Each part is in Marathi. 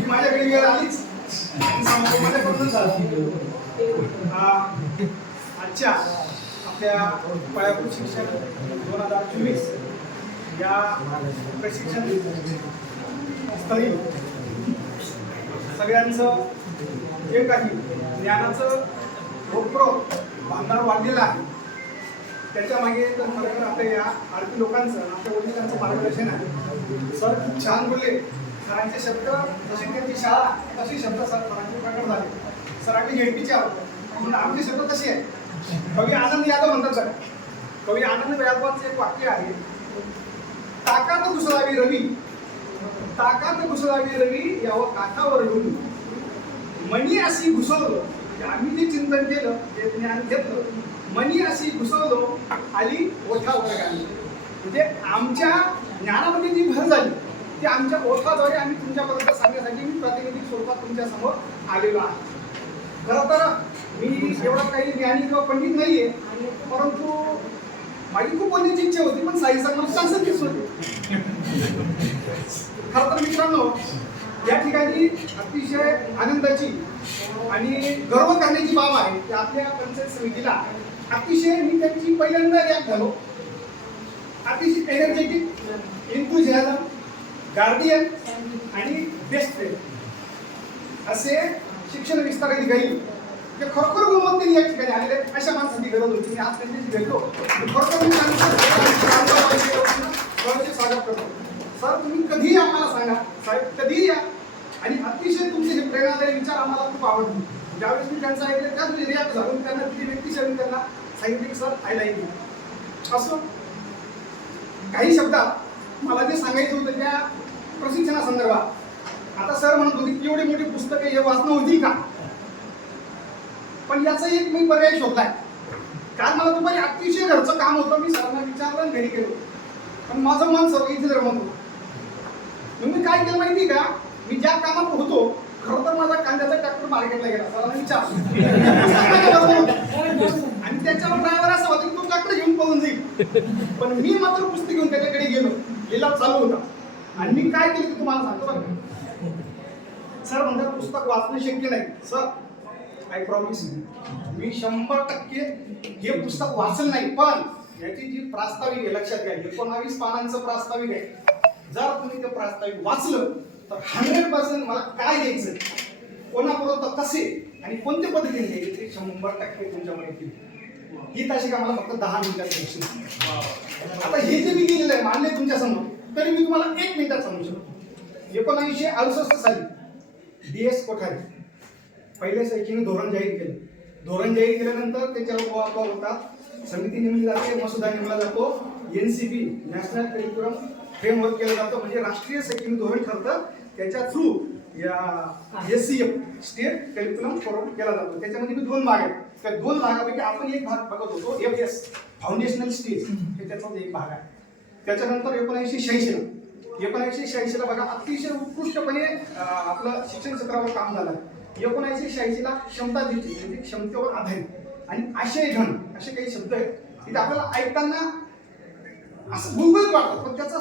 ही माझ्याकडे वेळ आलीच. आणि समाज आजच्या आपल्या पायाभूत शिक्षण दोन हजार चोवीस या प्रशिक्षण स्थळी सगळ्यांचं जे काही ज्ञानाचं रोखरोख भांडार वाढलेलं आहे त्याच्यामागे तर मला तर आपल्या या आरती लोकांचं आपल्या वडिलांचं मार्गदर्शन आहे. सर खूप छान बोलले. सरांचे शब्द जशी त्यांची शाळा तशी शब्द सर प्रकट झाले. सरांनी झेडपीचे आहोत म्हणून आमचे शब्द कसे आहे कवी आनंद यादव म्हणतात सर. कवी आनंद यादवांचं एक वाक्य आहे. ताकात घुसळावी रवी. ताकात घुसळावी रवी यावं काठावर डोली मनी अशी घुसवलो म्हणजे आम्ही जे चिंतन केलं जे ज्ञान घेतलं. मनी अशी घुसवलो आली ओठावर गाली म्हणजे आमच्या ज्ञानामध्ये जी भर झाली ते आमच्या ओठाद्वारे आम्ही तुमच्यापर्यंत सांगण्यासाठी मी प्रातिनिधिक स्वरूपात तुमच्यासमोर आलेलो आहे. खरं तर मी एवढा काही ज्ञानी किंवा पंडित नाही आहे परंतु माझी खूप बोलण्याची इच्छा होती पण साई सर मला होते खरं तर मित्रांनो या ठिकाणी अतिशय आनंदाची आणि गर्व करण्याची बाब आहे की आपल्या पंचायत समितीला अतिशय मी त्यांची पहिल्यांदा रॅक झालो. अतिशय एनर्जेटिक इन्थुझियाझम गार्डियन आणि बेस्ट फ्रेंड असे शिक्षण विस्तार अधिकारी ते खरोखर गुणवत्तेने या ठिकाणी आलेले अशा माणसाची गरज होती. मी आज त्यांच्याशी भेटलो. खरोखर मी त्यांचं स्वागत करतो. सर तुम्ही कधीही आम्हाला सांगा. साहेब कधीही या. आणि अतिशय तुमचे हे प्रेरणादायी विचार आम्हाला खूप आवडले. ज्यावेळेस मी त्यांचं ऐकलं त्याच रिॲक्ट झालो. त्यांना तिथे व्यक्तिशा त्यांना सांगितले की सर आय लाईक असो काही शब्दात मला जे सांगायचं होतं त्या प्रशिक्षणासंदर्भात आता सर म्हणत होते की एवढी मोठी पुस्तकं हे वाचणं होती का? पण याचा एक मी पर्याय शोधलाय. कारण मला दुपारी अतिशय घरचं काम होतं मी सरांना विचारलं आणि घरी गेलो. पण माझं मन सर्व इथे रमत होतं. मग मी काय केलं माहिती का? मी ज्या कामात होतो खरं तर माझा कांद्याचा ट्रॅक्टर मार्केटला गेला. सरांना विचार आणि त्याच्यावर ड्रायव्हर असा होता की तो ट्रॅक्टर घेऊन पळून जाईल. पण मी मात्र पुस्तक घेऊन त्याच्याकडे गेलो. लिलाव चालू होता. आणि मी काय केलं तुम्हाला सांगतो बरं सर म्हणतात पुस्तक वाचणं शक्य नाही. सर आय प्रॉमिस मी शंभर टक्के हे पुस्तक वाचलं नाही पण याची जी प्रास्ताविक आहे लक्षात घ्या एकोणावीस पानांचं प्रास्ताविक आहे. जर तुम्ही ते प्रास्ताविक वाचलं तर हंड्रेड पर्सेंट मला काय द्यायचं? कोणापर्यंत कसे? आणि कोणत्या पद्धतीने द्यायचे? ते शंभर टक्के तुमच्या माहिती ही ताशी का मला फक्त दहा मिनिटात द्यायची आता हे जे मी दिलेलं आहे मान्य तुमच्यासमोर तरी मी तुम्हाला एक मिनिटात सांगू शकतो. एकोणऐंशी अडुसष्ट साली डी एस कोठारी पहिल्या शैक्षणिक धोरण जाहीर केलं. धोरण जाहीर केल्यानंतर त्याच्यावर वापर होतात. समिती नेमली जाते मसुदा नेमला जातो. N C B national curriculum framework केलं जातं. म्हणजे राष्ट्रीय शैक्षणिक धोरण ठरतं त्याच्या थ्रू या S C F state curriculum forward केला जातो. त्याच्यामध्ये मी दोन भाग आहेत. त्या दोन भागापैकी आपण एक भाग बघत होतो एफ एस फाउंडेशनल स्टेज हे त्याचा एक भाग आहे. त्याच्यानंतर एकोणऐंशी शहाऐंशीला एकोणऐंशी शहाऐंशीला बघा अतिशय उत्कृष्टपणे आपलं शिक्षण क्षेत्रावर काम झालं. एकोणऐंशी शहाऐंशीला क्षमता दिली म्हणजे क्षमतेवर आधारित. आणि आशय घन असे काही शब्द आहेत. तिथे आपल्याला ऐकताना असं गुगल वाटतं पण त्याचा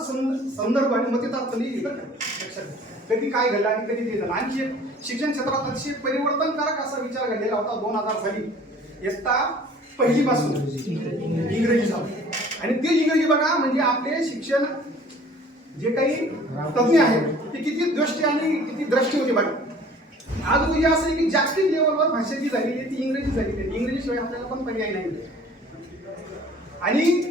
संदर्भ आणि मतितार्थ नाही येतं लक्षात घ्या. कधी काय घडलं आणि कधी ते झालं. आणखी एक शिक्षण क्षेत्रात अतिशय परिवर्तनकारक असा विचार घडलेला होता दोन हजार साली. इयत्ता पहिलीपासून. इंग्रजी झालं आणि ते इंग्रजी बघा म्हणजे आपले शिक्षण जे काही तज्ञ आहेत ते किती दृष्टी आणि किती दृष्टी होती बघा. आज म्हणजे असं आहे की जागतिक लेवलवर भाषा जी झाली ती इंग्रजी झाली. इंग्रजीशिवाय इंग्रजी आपल्याला पण पर्याय नाही. आणि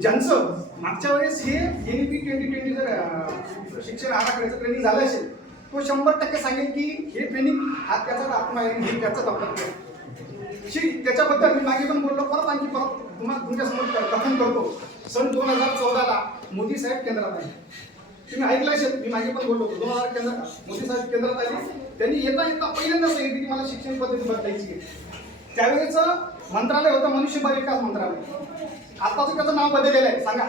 ज्यांचं मागच्या वेळेस हे एन पी ट्वेंटी ट्वेंटी जर शिक्षण आराखड्याचं ट्रेनिंग झालं असेल तो शंभर टक्के सांगेल की हे ट्रेनिंग हा त्याचा आत्मा आहे हे त्याचा दप्तर शी त्याच्याबद्दल मी मागे पण बोललो परत आणखी परत तुम्हाला तुमच्यासमोर कथन करतो. सन दोन हजार चौदाला मोदी साहेब केंद्रात आले. तुम्ही ऐकलं असेल मी मागे पण बोललो होतो. दोन हजार केंद्र मोदी साहेब केंद्रात आले. त्यांनी येता येता पहिल्यांदा सांगितलं की मला शिक्षण पद्धती बदलायची आहे त्यावेळेच मंत्रालय होतं मनुष्यबळ विकास मंत्रालय. आताच त्याचं नाव बदललेलं आहे सांगा.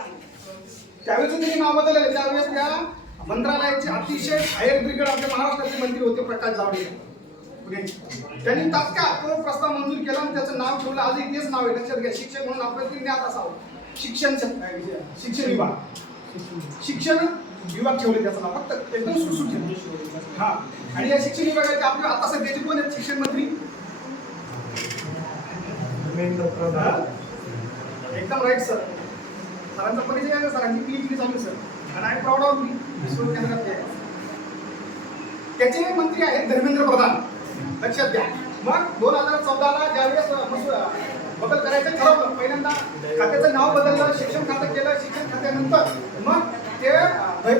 त्यावेळेचं त्यांनी नाव बदललेलं आहे त्यावेळेस त्या मंत्रालयाचे अतिशय हायर ब्रिगेड आपल्या महाराष्ट्राचे मंत्री होते प्रकाश जावडेकर. त्यांनी तात्काळ तो प्रस्ताव मंजूर केला आणि त्याचं नाव ठेवलं. आजही तेच नाव आहे लक्षात घ्या. शिक्षक म्हणून आपल्याला ज्ञात असावं शिक्षण शिक्षण विभाग. शिक्षण विभाग ठेवले त्याचं नाव. फक्त एकदम सुटसुटीत. हा. आणि या शिक्षण विभागाचे आपल्या आता सध्याचे कोण आहेत? शिक्षण मंत्री? प्रधान एकदम राईट सर सरांचा परिचय आहे सरांची पी एच डी चालू सर आणि आय प्राऊड ऑफ मी. विश्व केंद्रात त्याचे मंत्री आहेत धर्मेंद्र प्रधान. लक्षात घ्या. मग दोन हजार चौदाला ज्यावेळेस बदल करायचं ठरवलं पहिल्यांदा खात्याचं नाव बदललं शिक्षण खातं केलं शिक्षण खात्यानंतर मग ते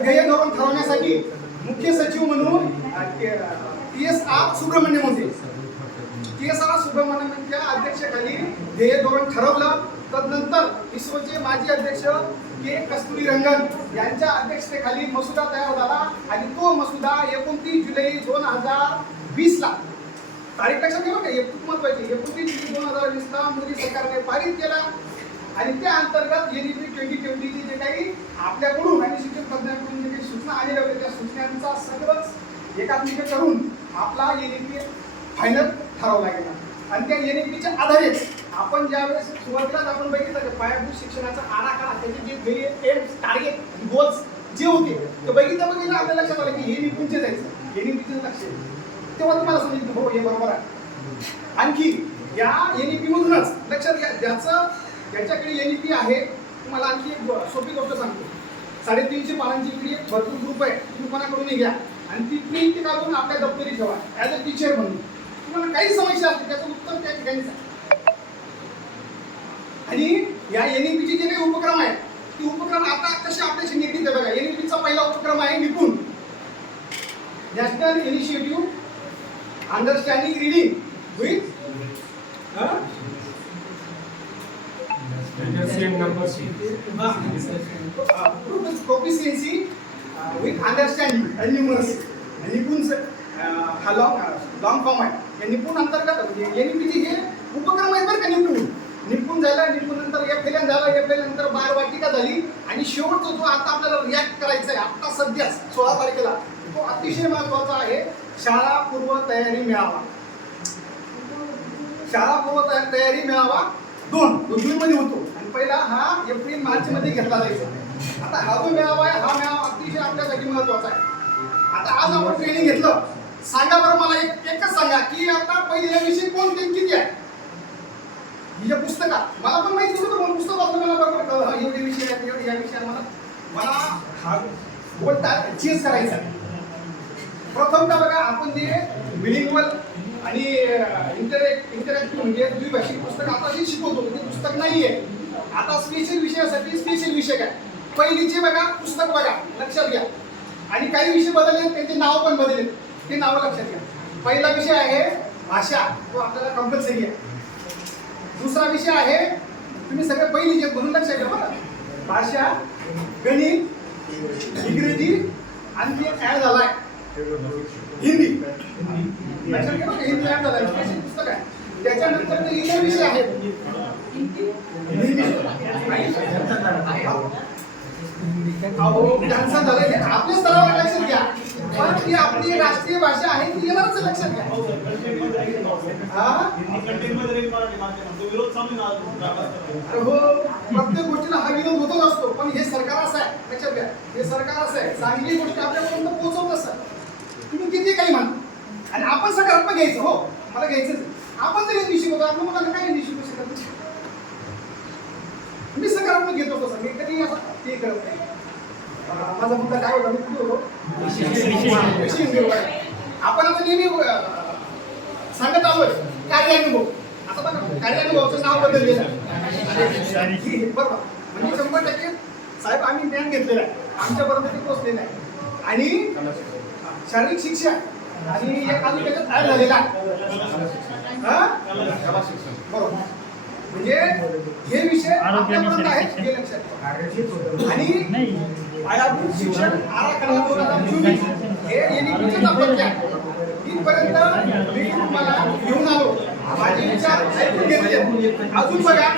ध्येय धोरण ठरवण्यासाठी मुख्य सचिव म्हणून टी एस आर सुब्रमण्यम होते. टी एस आर सुब्रमण्यमच्या अध्यक्षतेखाली ध्येय धोरण ठरवलं. तदनंतर इस्रोचे माजी अध्यक्ष के कस्तुरी रंगन यांच्या अध्यक्षतेखाली मसुदा तयार झाला आणि तो मसुदा एकोणतीस जुलै दोन हजार वीसला. तारीख लक्षात ठेवा का? हे खूप महत्वाची एकोणतीस जुलै दोन हजार वीसला मोदी सरकारने पारित केला आणि त्या अंतर्गत एन पी ट्वेंटी ट्वेंटीची जे काही आपल्याकडून आणि शिक्षण तज्ञांकडून जे काही सूचना आलेल्या होत्या त्या सूचनांचा सगळंच एकात्मिक करून आपला एन पी फायनल ठरवला गेला आणि त्या एनईपीच्या आधारे आपण ज्यावेळेस सुरुवातीलाच आपण बघितलं की पायाभूत शिक्षणाचा आराखडा त्याचे जे ध्येय टार्गेट गोल्स जे होते ते बघितलं बघितलं आपल्या लक्षात आलं की हे निपुणचे जायचं एनईपीचं लक्ष तेव्हा तुम्हाला समजलं हो हे बरोबर आहे. आणखी या एनईपी मधूनच लक्षात घ्या ज्याचं ज्याच्याकडे एनईपी आहे तुम्हाला आणखी एक सोपी गोष्ट सांगतो. साडेतीनशे पानांची इकडे एक भरपूर ग्रुप आहे तुम्ही कोणाकडूनही घ्या. आणि ती प्रिंट काढून आपल्या दप्तरी ठेवा ॲज अ टीचर म्हणून. तुम्हाला काही समस्या असते त्याचं उत्तर त्या ठिकाणी. आणि या एनईपीचे जे काही उपक्रम आहेत ते उपक्रम आता कसे आपल्याशी निगडीत आहे बघा. एनईपीचा पहिला उपक्रम आहे NIPUN. National initiative understanding reading with understanding and numeracy. आणि निपुण स- अं, हा लॉंग लॉंग फॉर्म आहे. या निपुण अंतर्गत म्हणजे एनईपीचे हे उपक्रम आहेत बरं का निपुण. निपुण झाला निपुण नंतर एफ एल झाला एफ एल नंतर बार वाटिका झाली. आणि शेवटचा जो आता आपल्याला रिॲक्ट करायचा आहे आता सध्या सोळा तारखेला तो अतिशय महत्त्वाचा आहे. शाळा पूर्व तयारी मेळावा. शाळा पूर्व तयारी मेळावा. दोन दोन मध्ये होतो. आणि पहिला हा एप्रिल मार्च मध्ये घेतला जायचा. आता हा जो मेळावा आहे हा मेळावा अतिशय आपल्यासाठी महत्त्वाचा आहे. आता आज आपण ट्रेनिंग घेतलं. सांगा बरं मला एक एकच सांगा की आता पहिल्या विषय कोणते किती आहे? म्हणजे पुस्तकात मला पण माहिती होतं पण पुस्तक वाचलं मला बरोबर एवढे विषय आहेत एवढे या विषयात मला मला हा बोलता चेस करायचा आहे. प्रथमतः बघा आपण जे बिलिंगवल आणि इंटरॅक्ट इंटरॅक्टिव्ह म्हणजे द्विभाषिक पुस्तक आता जे शिकवतो ते पुस्तक नाहीये. आता स्पेशल विषयासाठी स्पेशल विषय काय? पहिलीचे बघा पुस्तक बघा लक्षात घ्या. आणि काही विषय बदलले त्यांचे नाव पण बदलले. ते नावं लक्षात घ्या. पहिला विषय आहे भाषा. तो आपल्याला कंपल्सरी आहे. दुसरा विषय आहे तुम्ही सगळे पहिली जे म्हणून लक्षात घ्या बरं. भाषा गणित इंग्रजी आणखी एक झालाय. हिंदी. लक्षात घ्या हिंदी ॲड झाला आहे पुस्तक आहे. त्याच्यानंतर ते इतर विषय आहेत. हिंदी. अहो झालं की आपल्या स्तरावर ही आपली राष्ट्रीय भाषा आहे ती येणारच लक्षात घ्या. अरे हो प्रत्येक गोष्टीला हा विरोध होतच असतो पण हे सरकार असं आहे लक्षात घ्या. हे सरकार असं आहे चांगली गोष्ट आपल्यापर्यंत पोहोचवत असत तुम्ही किती काही म्हणा. आणि आपण सकारात्मक घ्यायचं हो. मला घ्यायचंच आपण जर हिंदी होतो आपण मुलांना काय हिंदी शिकू शकत मी सकारात्मक घेतो तसं मी कधी असं ते करत नाही. माझा मुद्दा काय होता मी होतो. आपण आता नेहमी सांगत आलोय कार्यानुभव. आता बघा कार्यानुभवाचं नाव बदललेलं आहे बरोबर. म्हणजे शंभर टक्के साहेब आम्ही ज्ञान घेतलेलं आहे. आमच्यापर्यंत ते पोहोचलेलं आहे. आणि शारीरिक शिक्षण आणि एक अजून त्याच्यात ऍड झालेला आहे? बरोबर. म्हणजे हे विषय आपल्यापर्यंत आहेत हे लक्षात. आणि पायाभूत शिक्षण आराखडा दोन हजार चोवीस हे. इथपर्यंत मी तुम्हाला घेऊन आलो. माझे विचार ऐकून घेतले. अजून बघा.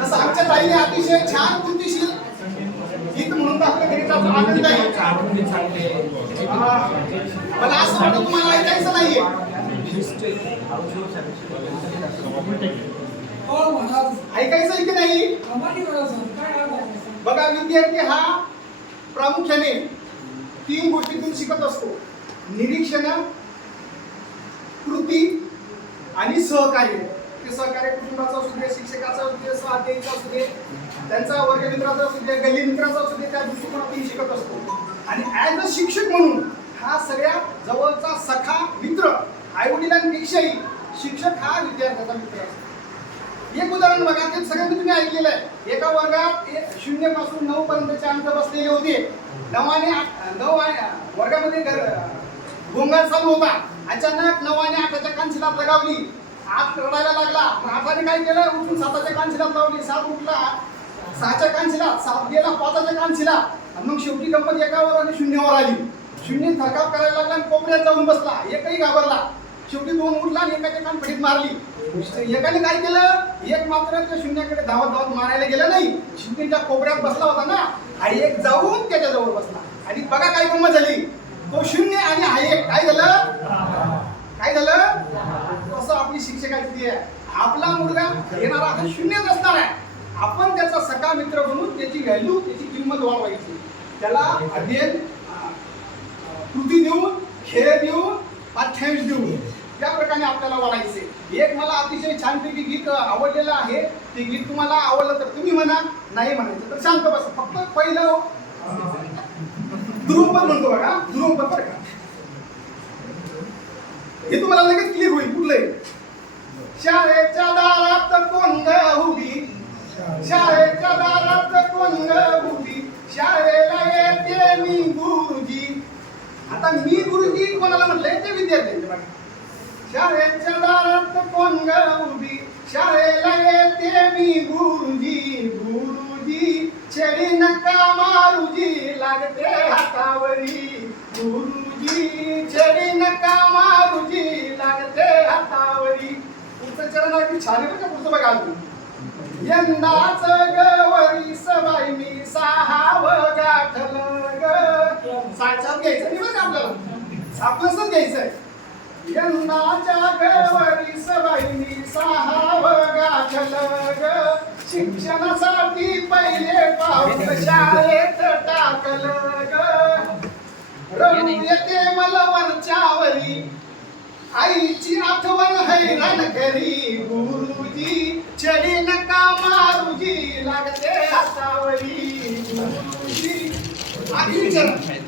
तसं आमच्या ताईने अतिशय छान कृतीशील गीत म्हणून घरी त्याचा आनंद आहे. हा. मला असं वाटतं तुम्हाला ऐकायचं नाहीये. ऐकायचं की नाही बघा विद्यार्थी हा प्रामुख्याने तीन गोष्टीतून शिकत असतो निरीक्षण कृती आणि सहकार्य ते सहकार्य कुटुंबाचं असू दे शिक्षकाचा असू दे स्वाध्यायीचा असू दे त्यांचा वर्गमित्राचा असू दे गल्ली मित्राचा असू दे त्या दृष्टिकोनातून शिकत असतो आणि ॲज अ शिक्षक म्हणून हा सगळ्या जवळचा सखा मित्र आई वडिलांपेक्षाही शिक्षक हा विद्यार्थ्याचा मित्र असतो. एक उदाहरण बघा ते सगळ्यांनी तुम्ही ऐकलेलं आहे. एका वर्गात एक शून्यपासून नऊ पर्यंतचे अंक बसलेले होते. नवाने आठ नऊ वर्गामध्ये गोंगाट चालू होता. अचानक नवाने आठाच्या कांचिलात लगावली आत रडायला लागला. मग आठाने काय केलं? उठून साताच्या कांशीला लावली सात उठला. सहाच्या कांशीला सात गेला. पाचाच्या कांशीला मग शेवटी गंमत एकावर आणि शून्यावर आली. शून्य थकाप करायला लागला आणि कोपऱ्यात जाऊन बसला. एकही घाबरला. शेवटी दोन उठला आणि एकाच्या कान फडीत मारली. एकाने काय केलं? एक मात्र त्या शून्याकडे धावत धावत मारायला गेलं नाही. शून्यच्या कोपऱ्यात बसला होता ना आणि एक जाऊन त्याच्याजवळ बसला. आणि बघा काय गंमत झाली. तो शून्य आणि हा एक. काय झालं? काय झालं? तसं आपली शिक्षकाची आहे आपला मुलगा येणारा हा शून्यच असणार आहे. आपण त्याचा सखा मित्र बनून त्याची व्हॅल्यू त्याची किंमत वाढवायची. त्याला अध्ययन कृती देऊन खेळ देऊन पाठ्यांश देऊन. त्या प्रकारे आपल्याला वाढायचे. एक मला अतिशय छानपैकी गीत आवडलेलं आहे. ते गीत तुम्हाला आवडलं तर तुम्ही म्हणा नाही म्हणायचं तर शांत बस. फक्त पहिलं अं, ध्रुवपद म्हणतो बघा. ध्रुवपद बरं का? हे तुम्हाला लगेच क्लिअर होईल कुठलंय? शाळेच्या दारात कोण उभी? शाळेच्या दारात कोण उभी? शाळेला येते मी गुरुजी. आता मी गुरुजी कोणाला म्हटलंय? ते विद्यार्थ्यांच्या बघा. शाळेच्या दारात कोण ग उभी शाळेला येते मी गुरुजी गुरुजी छेडी नका मारुजी लागते हातावरी. गुरुजी छेडी नका मारुजी लागते हातावरी. पुढचं चरण अगदी छान आहे का पुढचं बघा अजून. यंदाच गवरी सबाई मी सहाव गाठल ग. साक्षात घ्यायचं नाही बघा का आपल्याला? सापलंच घ्यायचंय यंदाच्या सबाई मी सहाव गाठल ग. शिक्षणासाठी पहिले पाऊल शाळेत टाकल ग. रडू येते मला वरच्यावरी आईची आठवण हैराण करी. गुरुजी चढी नका मारुजी लागते हातावरी गुरुजी आखरी चरण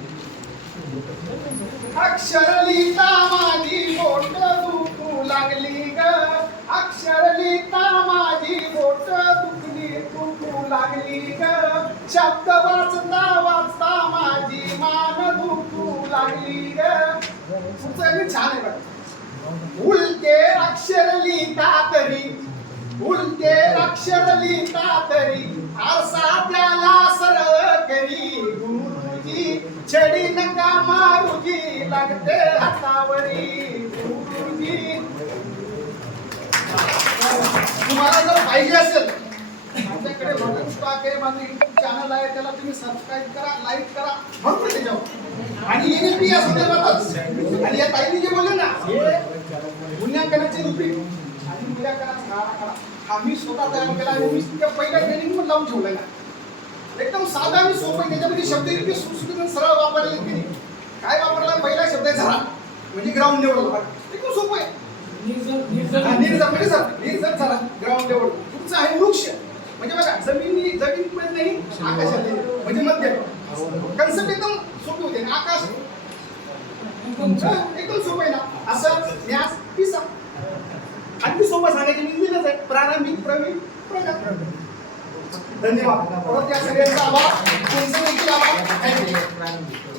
अक्षर लिहिता माझी बोट दुखू लागली ग अक्षर माझी बोट दुखली दुखू लागली ग. शब्द वाचता वाचता माझी मान दुखू लागली ग. छान आहे उलटे अक्षर लिहिता तरी उलटे अक्षर लिहिता तरी आरसा त्याला सरळ करी. गुरुजी छडी नका मारुजी लागते हातावरी गुरुजी तुम्हाला जर पाहिजे असेल माझ्याकडे भरपूर स्टॉक आहे माझं युट्यूब चॅनल आहे त्याला तुम्ही सबस्क्राईब करा लाईक करा भरपूर त्याच्यावर. आणि एन पी या संदर्भातच. आणि या ताईने जे बोलले ना हे मूल्यांकनाची रुपये आणि मूल्यांकनाचा आराखडा हा मी स्वतः तयार केला आणि मी त्या पहिल्या ट्रेनिंग पण लावून ठेवलेला एकदम साधा आणि सोपं आहे. त्याच्यामध्ये शब्द इतके सुसुकीत सरळ वापरले की काय वापरला? पहिला शब्द आहे झाला म्हणजे ग्राउंड लेवल एकदम सोपं आहे. निर्जन सर निर्जन झाला ग्राउंड लेवल तुमचं आहे वृक्ष म्हणजे बघा जमिनी जमीन पण नाही आकाशात. म्हणजे मध्य. कन्सेप्ट एकदम सोपी होते. आणि आकाश. एकदम सोपं आहे ना. असं न्यास पिसा अगदी सोपं सांगायचे मी दिलंच आहे. प्रारंभिक प्रवीण प्रगत. धन्यवाद. परत या सगळ्यांचा आभार. तुमचं देखील आभार. थँक्यू